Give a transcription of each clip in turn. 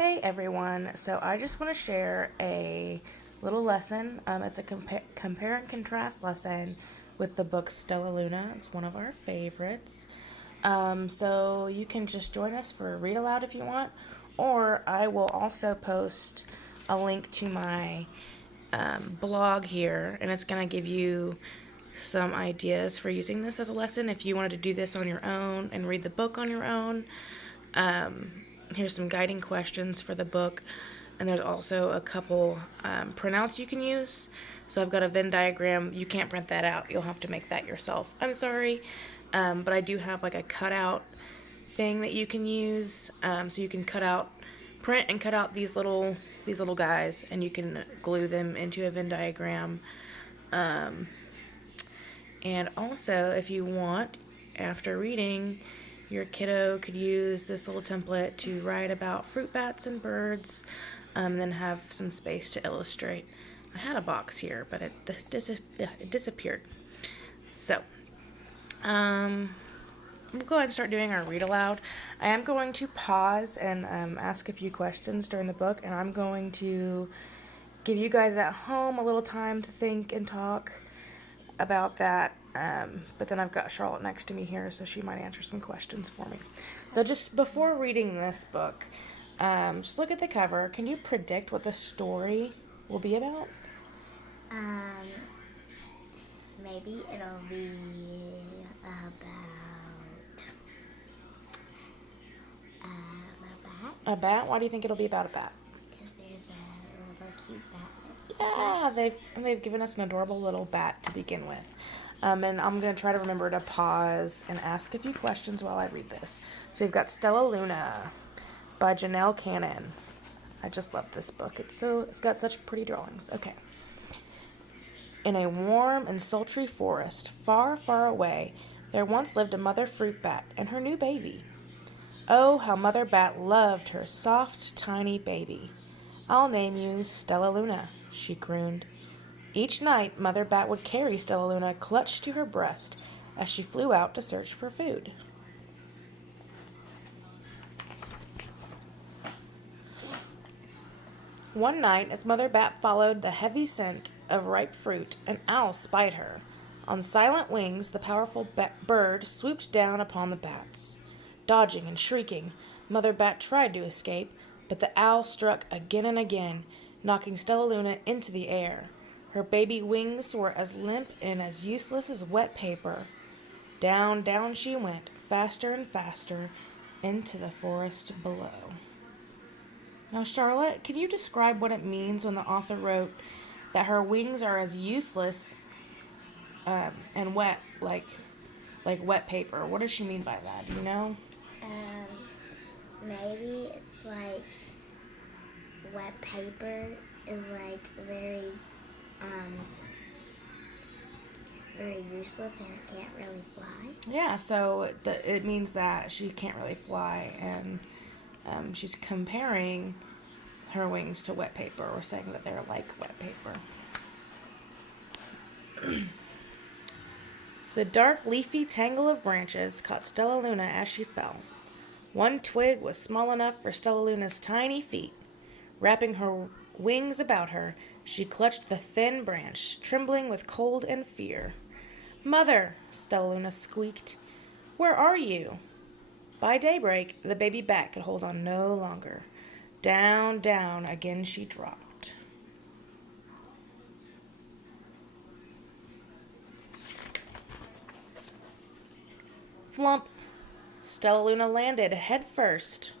Hey everyone, so I just want to share a little lesson. It's a compare and contrast lesson with the book Stellaluna. It's one of our favorites. So you can just join us for a read aloud if you want, or I will also post a link to my blog here, and it's going to give you some ideas for using this as a lesson if you wanted to do this on your own and read the book on your own. Here's some guiding questions for the book, and there's also a couple printouts you can use. So I've got a Venn diagram. You can't print that out. You'll have to make that yourself. I'm sorry, but I do have like a cutout thing that you can use. So you can print and cut out these little guys, and you can glue them into a Venn diagram. And also, if you want, after reading, your kiddo could use this little template to write about fruit bats and birds, and then have some space to illustrate. I had a box here, but it disappeared. So, we'll go ahead and start doing our read aloud. I am going to pause and ask a few questions during the book, and I'm going to give you guys at home a little time to think and talk about that. But then I've got Charlotte next to me here, so she might answer some questions for me. So just before reading this book, just look at the cover. Can you predict what the story will be about? Maybe it'll be about a bat. A bat? Why do you think it'll be about a bat? Because there's a little cute bat. Yeah, they've given us an adorable little bat to begin with. And I'm going to try to remember to pause and ask a few questions while I read this. So we've got Stellaluna by Janelle Cannon. I just love this book. It's got such pretty drawings. Okay. In a warm and sultry forest, far, far away, there once lived a mother fruit bat and her new baby. Oh, how Mother Bat loved her soft, tiny baby. I'll name you Stellaluna, she crooned. Each night, Mother Bat would carry Stellaluna clutched to her breast as she flew out to search for food. One night, as Mother Bat followed the heavy scent of ripe fruit, an owl spied her. On silent wings, the powerful bird swooped down upon the bats. Dodging and shrieking, Mother Bat tried to escape, but the owl struck again and again, knocking Stellaluna into the air. Her baby wings were as limp and as useless as wet paper. Down, down she went, faster and faster, into the forest below. Now, Charlotte, can you describe what it means when the author wrote that her wings are as useless and wet, like wet paper? What does she mean by that? Do you know? Maybe it's like wet paper is like very useless and it can't really fly. Yeah, so it means that she can't really fly, and she's comparing her wings to wet paper, or saying that they're like wet paper. The dark, leafy tangle of branches caught Stellaluna as she fell. One twig was small enough for Stellaluna's tiny feet. Wrapping her wings about her, she clutched the thin branch, trembling with cold and fear. "Mother," Stellaluna squeaked, "where are you?" By daybreak, the baby bat could hold on no longer. Down, down again she dropped. Flump! Stellaluna landed head first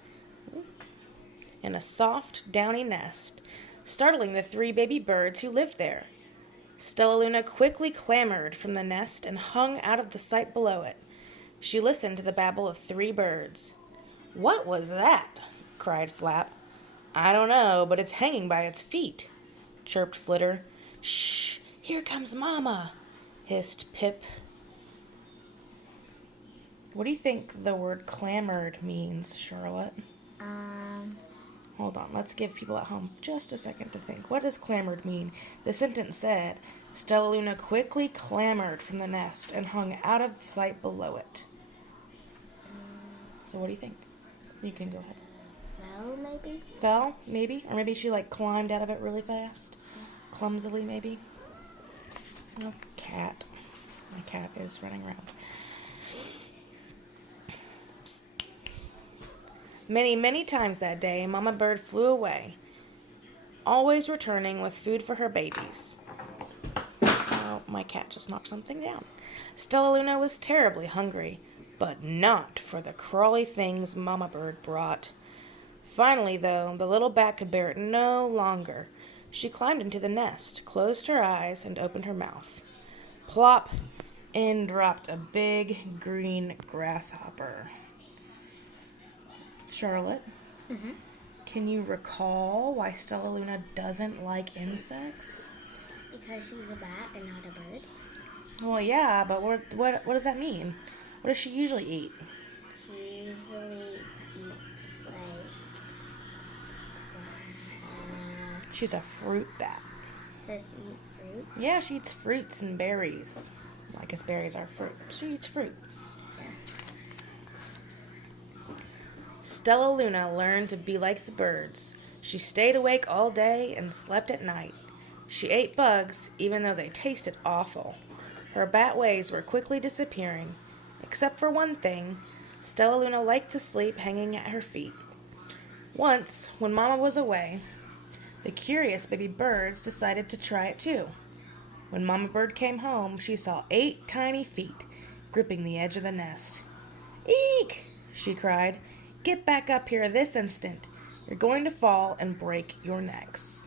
in a soft, downy nest, startling the 3 baby birds who lived there. Stellaluna quickly clambered from the nest and hung out of the sight below it. She listened to the babble of 3 birds. "What was that?" cried Flap. "I don't know, but it's hanging by its feet," chirped Flitter. "Shh, here comes Mama," hissed Pip. What do you think the word clambered means, Charlotte? Hold on, let's give people at home just a second to think. What does clambered mean? The sentence said, Stellaluna quickly clambered from the nest and hung out of sight below it. So what do you think? You can go ahead. Fell, maybe? fell, maybe? Or maybe she, like, climbed out of it really fast. Clumsily, maybe. Oh, cat. My cat is running around. Many, many times that day, Mama Bird flew away, always returning with food for her babies. Oh, my cat just knocked something down. Stellaluna was terribly hungry, but not for the crawly things Mama Bird brought. Finally, though, the little bat could bear it no longer. She climbed into the nest, closed her eyes, and opened her mouth. Plop! In dropped a big green grasshopper. Charlotte, can you recall why Stellaluna doesn't like insects? Because she's a bat and not a bird. Well, yeah, but what does that mean? What does she usually eat? She usually eats like She's a fruit bat. so she eats fruit. Yeah, she eats fruits and berries. I guess berries are fruit. She eats fruit. Stellaluna learned to be like the birds. She stayed awake all day and slept at night. She ate bugs, even though they tasted awful. Her bat ways were quickly disappearing. Except for one thing, Stellaluna liked to sleep hanging at her feet. Once, when Mama was away, the curious baby birds decided to try it too. When Mama Bird came home, she saw 8 tiny feet gripping the edge of the nest. "Eek!" she cried. "Get back up here this instant. You're going to fall and break your necks."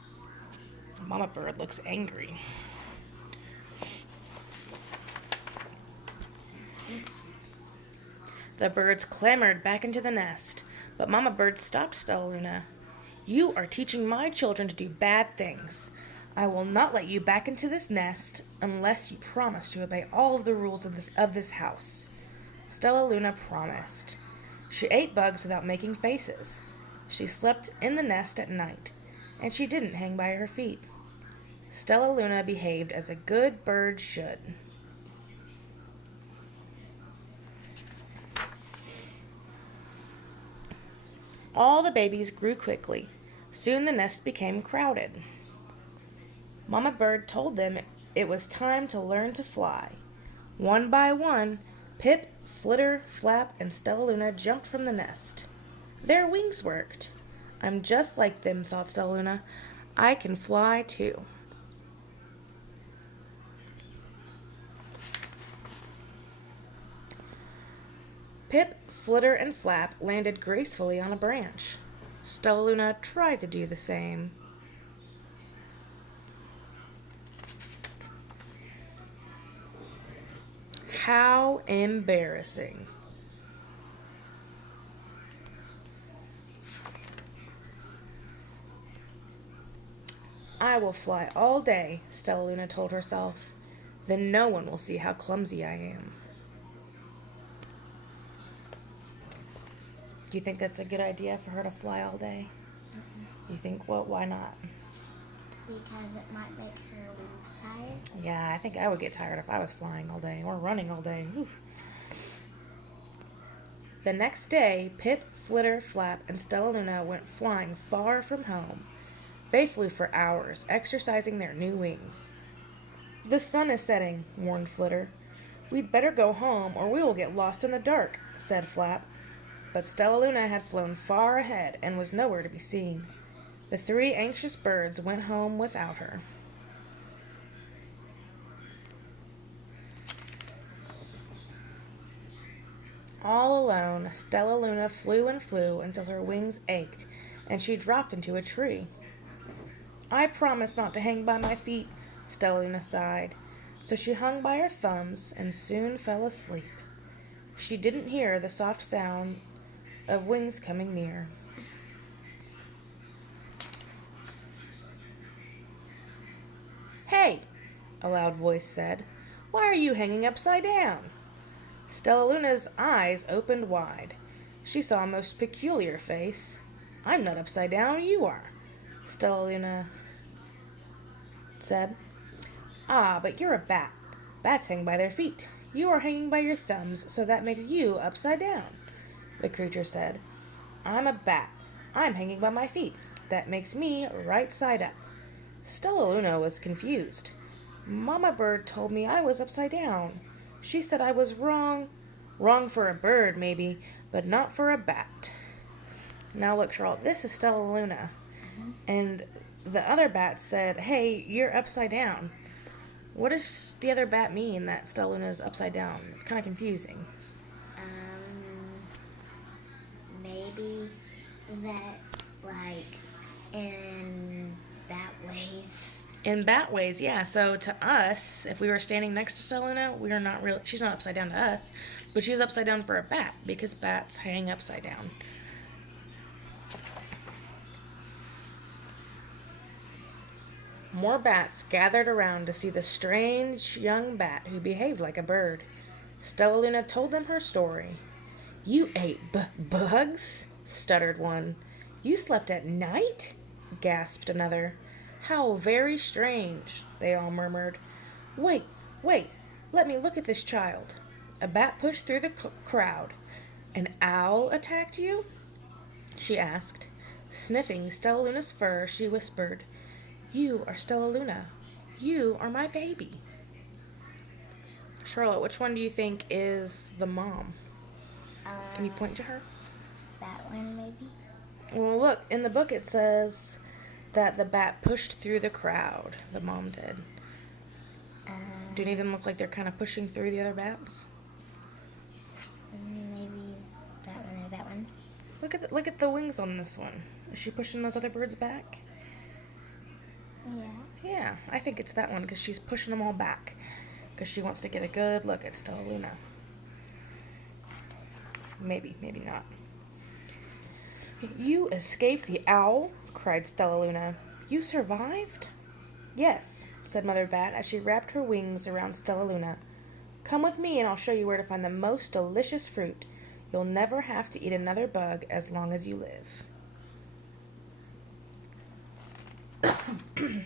Mama Bird looks angry. The birds clambered back into the nest, but Mama Bird stopped Stellaluna. "You are teaching my children to do bad things. I will not let you back into this nest unless you promise to obey all of the rules of this house." Stellaluna promised. She ate bugs without making faces. She slept in the nest at night, and she didn't hang by her feet. Stellaluna behaved as a good bird should. All the babies grew quickly. Soon the nest became crowded. Mama Bird told them it was time to learn to fly. One by one, Pip, Flitter, Flap, and Stellaluna jumped from the nest. Their wings worked. "I'm just like them," thought Stellaluna. "I can fly too." Pip, Flitter, and Flap landed gracefully on a branch. Stellaluna tried to do the same. How embarrassing. "I will fly all day," Stellaluna told herself. "Then no one will see how clumsy I am." Do you think that's a good idea for her to fly all day? You think, well, why not? Because it might make her wings tired. Yeah, I think I would get tired if I was flying all day or running all day. Whew. The next day, Pip, Flitter, Flap, and Stellaluna went flying far from home. They flew for hours, exercising their new wings. "The sun is setting," warned Flitter. "We'd better go home or we will get lost in the dark," said Flap. But Stellaluna had flown far ahead and was nowhere to be seen. The 3 anxious birds went home without her. All alone, Stellaluna flew and flew until her wings ached and she dropped into a tree. "I promised not to hang by my feet," Stellaluna sighed. So she hung by her thumbs and soon fell asleep. She didn't hear the soft sound of wings coming near. "Hey," a loud voice said, "why are you hanging upside down?" Stellaluna's eyes opened wide. She saw a most peculiar face. "I'm not upside down, you are," Stellaluna said. "Ah, but you're a bat. Bats hang by their feet. You are hanging by your thumbs, so that makes you upside down," the creature said. "I'm a bat. I'm hanging by my feet. That makes me right side up. Stellaluna was confused. Mama Bird told me I was upside down. She said I was wrong. Wrong for a bird, maybe, but not for a bat. Now look, Charlotte, this is Stellaluna. And the other bat said, hey, you're upside down. What does the other bat mean that Stellaluna is upside down? It's kind of confusing. Maybe that, like, in that ways. In bat ways, yeah. So to us, if we were standing next to Stellaluna, we are not really. She's not upside down to us, but she's upside down for a bat because bats hang upside down. More bats gathered around to see the strange young bat who behaved like a bird. Stellaluna told them her story. You ate bugs? Stuttered one. You slept at night? Gasped another. How very strange, they all murmured. Wait, let me look at this child. A bat pushed through the crowd. An owl attacked you? She asked. Sniffing Stellaluna's fur, she whispered, You are Stellaluna. You are my baby. Charlotte, which one do you think is the mom? Can you point to her? That one, maybe? Well, look, in the book it says that the bat pushed through the crowd. The mom did. Do any of them look like they're kind of pushing through the other bats? Maybe that one or that one. Look at the wings on this one. Is she pushing those other birds back? Yeah. Yeah, I think it's that one because she's pushing them all back because she wants to get a good look at Stellaluna. Maybe not. You escaped the owl? Cried Stellaluna. You survived? Yes, said Mother Bat as she wrapped her wings around Stellaluna. Come with me and I'll show you where to find the most delicious fruit. You'll never have to eat another bug as long as you live.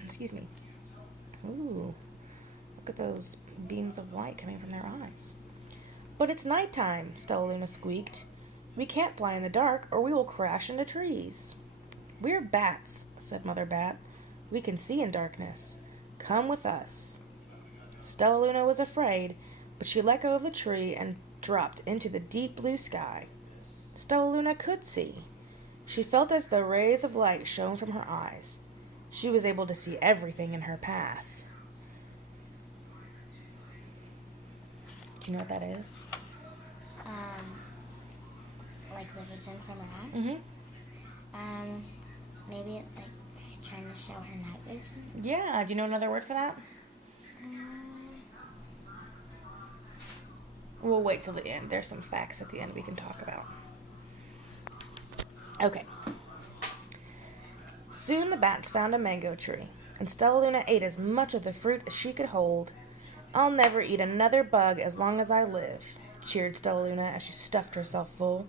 Excuse me. Ooh, look at those beams of light coming from their eyes. But it's nighttime, Stellaluna squeaked. We can't fly in the dark or we will crash into trees. We're bats, said Mother Bat. We can see in darkness. Come with us. Stellaluna was afraid, but she let go of the tree and dropped into the deep blue sky. Stellaluna could see. She felt as the rays of light shone from her eyes. She was able to see everything in her path. Do you know what that is? Like the vision from her eye? Mm-hmm. Maybe it's like trying to show her night vision. Yeah, do you know another word for that? We'll wait till the end. There's some facts at the end we can talk about. Okay. Soon the bats found a mango tree, and Stellaluna ate as much of the fruit as she could hold. I'll never eat another bug as long as I live, cheered Stellaluna as she stuffed herself full.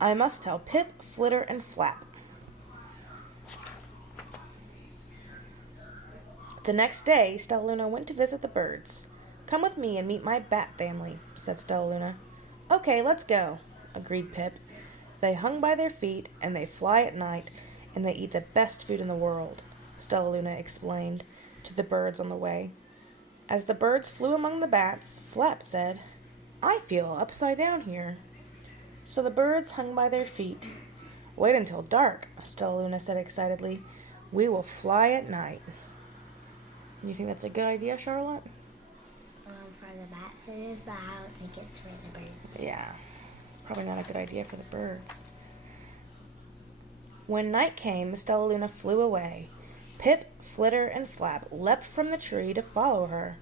I must tell Pip, Flitter, and Flap. The next day, Stellaluna went to visit the birds. Come with me and meet my bat family, said Stellaluna. Okay, let's go, agreed Pip. They hung by their feet, and they fly at night, and they eat the best food in the world, Stellaluna explained to the birds on the way. As the birds flew among the bats, Flap said, I feel upside down here. So the birds hung by their feet. Wait until dark, Stellaluna said excitedly. We will fly at night. You think that's a good idea, Charlotte? For the bats it is, but I don't think it's for the birds. Yeah, probably not a good idea for the birds. When night came, Stellaluna flew away. Pip, Flitter, and Flap leapt from the tree to follow her.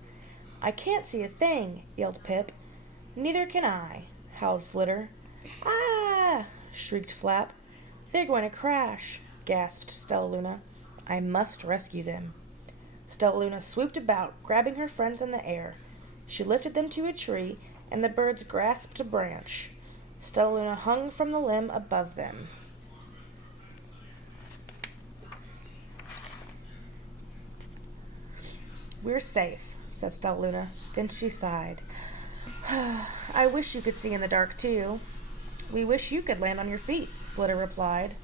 I can't see a thing, yelled Pip. Neither can I, howled Flitter. Ah! Shrieked Flap. They're going to crash, gasped Stellaluna. I must rescue them. Stellaluna swooped about, grabbing her friends in the air. She lifted them to a tree, and the birds grasped a branch. Stellaluna hung from the limb above them. We're safe, said Stellaluna. Then she sighed. I wish you could see in the dark, too. We wish you could land on your feet, Flitter replied.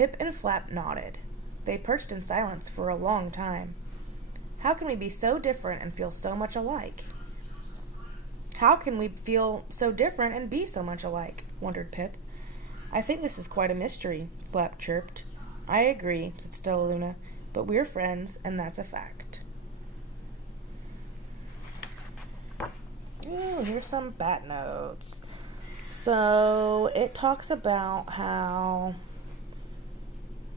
Pip and Flap nodded. They perched in silence for a long time. How can we be so different and feel so much alike? How can we feel so different and be so much alike? Wondered Pip. I think this is quite a mystery, Flap chirped. I agree, said Stellaluna, but we're friends, and that's a fact. Ooh, here's some bat notes. So it talks about how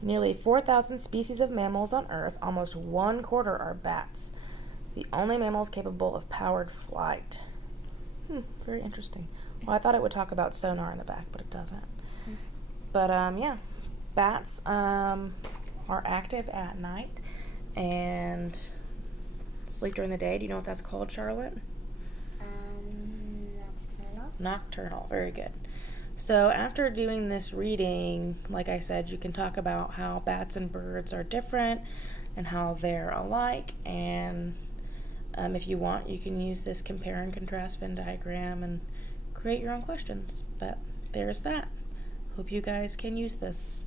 nearly 4,000 species of mammals on Earth, almost 1/4 are bats, the only mammals capable of powered flight. Very interesting. Well, I thought it would talk about sonar in the back, but it doesn't. But yeah, bats are active at night and sleep during the day. Do you know what that's called, Charlotte? Nocturnal. Nocturnal. Very good. So after doing this reading, like I said, you can talk about how bats and birds are different and how they're alike. And if you want, you can use this compare and contrast Venn diagram and create your own questions. But there's that. Hope you guys can use this.